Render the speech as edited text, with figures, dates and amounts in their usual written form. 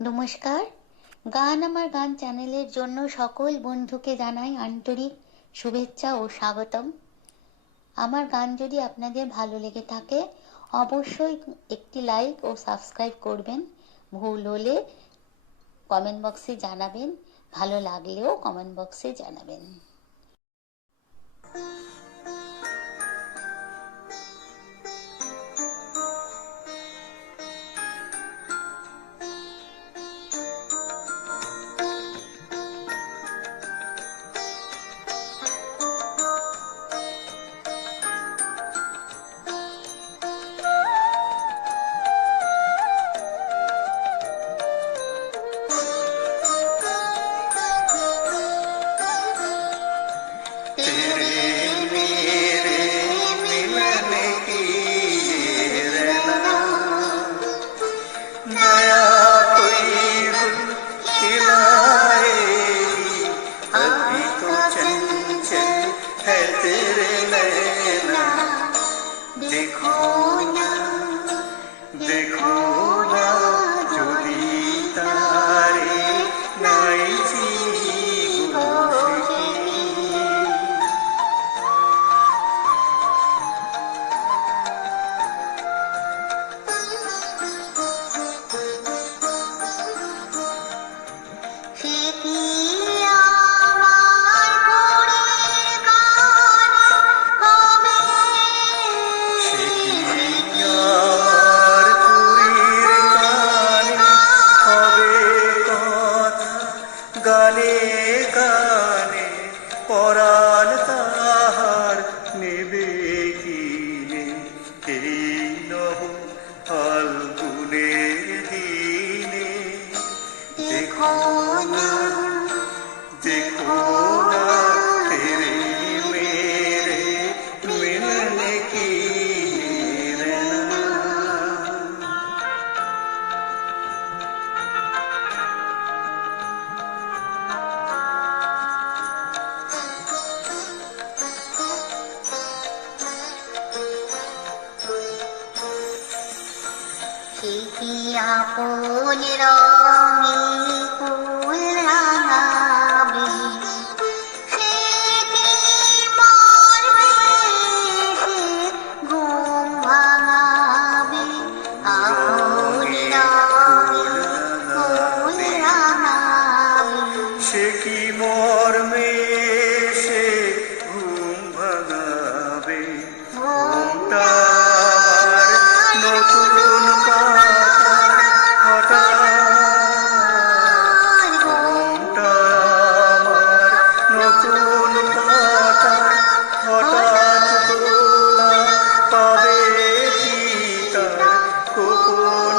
নমস্কার। গান আমার গান চ্যানেলের জন্য সকল বন্ধুকে জানাই আন্তরিক শুভেচ্ছা ও স্বাগতম। আমার গান যদি আপনাদের ভালো লেগে থাকে অবশ্যই একটি লাইক ও সাবস্ক্রাইব করবেন। ভুল হলে কমেন্ট বক্সে জানাবেন, ভালো লাগলেও কমেন্ট বক্সে জানাবেন। গানে গানে পরাণ তাহার নেবে কিনে এই নব ফাল্গুনের দিনে। দেখো না দেখো না তেরে মেরে মিলনে কি रहना। আপন রঙে ফুল রাঙাবে, সে কি মরবে, সে ঘুম ভাঙাবে। আপন রঙে ফুল রাঙাবে, সে কি মর্মে সে ঘুম ভাঙাবে। ঘুমটার নতুন পাতার হঠাৎ, ঘুমটা আমার নতুন পাতার হঠাৎ দোলা পাবে কি তার গোপন